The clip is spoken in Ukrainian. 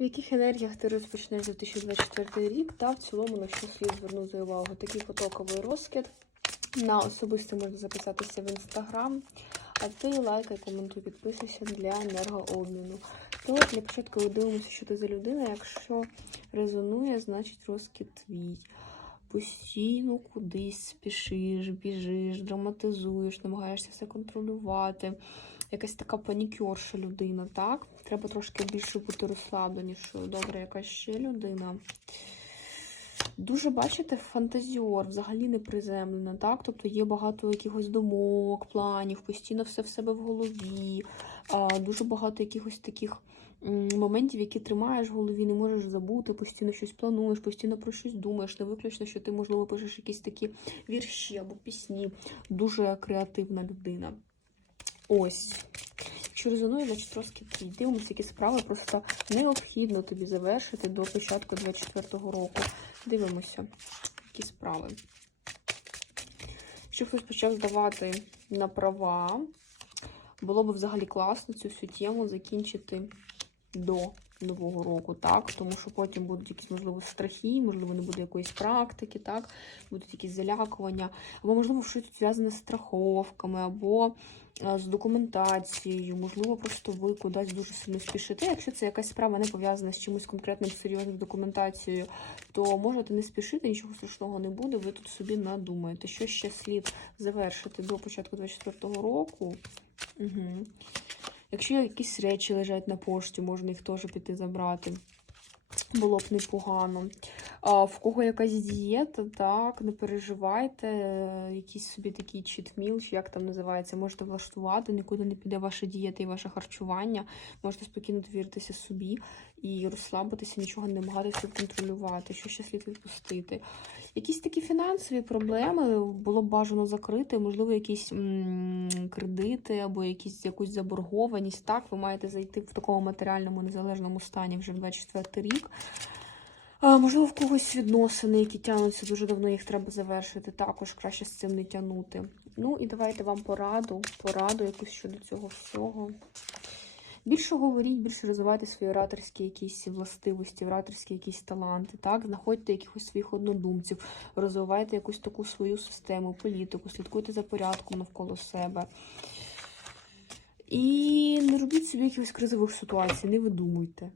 В яких енергіях ти розпочнеш 2024 рік та в цілому на що слід звернути увагу? Такий потоковий розкид. На особисто можна записатися в інстаграм, а ти лайкай, коментуй, підписуйся для енергообміну. То для початку ми дивимося, що ти за людина. Якщо резонує, значить розкид твій. Постійно кудись спішиш, біжиш, драматизуєш, намагаєшся все контролювати. Якась така панікерша людина, так? Треба трошки більше бути розслабленішою. Добре, якась ще людина. Дуже, бачите, фантазіор, взагалі не приземлена, так? Тобто є багато якихось думок, планів, постійно все в себе в голові, дуже багато якихось таких моментів, які тримаєш в голові, не можеш забути, постійно щось плануєш, постійно про щось думаєш. Не виключно, що ти, можливо, пишеш якісь такі вірші або пісні. Дуже креативна людина. Ось. Що резонує, значить трошки твій. Дивимося, які справи просто необхідно тобі завершити до початку 24-го року. Дивимося, які справи. Якщо хтось почав здавати на права, було б взагалі класно цю всю тему закінчити до нового року, так? Тому що потім будуть якісь, можливо, страхи, можливо, не буде якоїсь практики, так? Будуть якісь залякування, або, можливо, щось зв'язане з страховками, або е, з документацією, можливо, просто ви кудись дуже сильно спішите. Якщо це якась справа не пов'язана з чимось конкретним серйозним документацією, то можете не спішити, нічого страшного не буде. Ви тут собі надумаєте, що ще слід завершити до початку 24-го року. Угу. Якщо якісь речі лежать на пошті, можна їх теж піти забрати. Було б непогано. А, в кого якась дієта, так, не переживайте, якийсь собі такий читміл, чи як там називається, можете влаштувати, нікуди не піде ваша дієта і ваше харчування. Можете спокійно довіритися собі і розслабитися, нічого не намагатися контролювати, що ще слід відпустити. Якісь такі фінансові проблеми було б бажано закрити, можливо, якісь м, кредити або якісь якусь заборгованість. Так, ви маєте зайти в такому матеріальному незалежному стані вже в 24 рік. А, можливо, в когось відносини, які тягнуться дуже давно, їх треба завершити. Також краще з цим не тягнути. Ну і давайте вам пораду, пораду якусь щодо цього всього. Більше говоріть, більше розвивайте свої ораторські якісь властивості, ораторські якісь таланти. Так, знаходьте якихось своїх однодумців, розвивайте якусь таку свою систему, політику, слідкуйте за порядком навколо себе. І не робіть собі якихось кризових ситуацій, не видумуйте.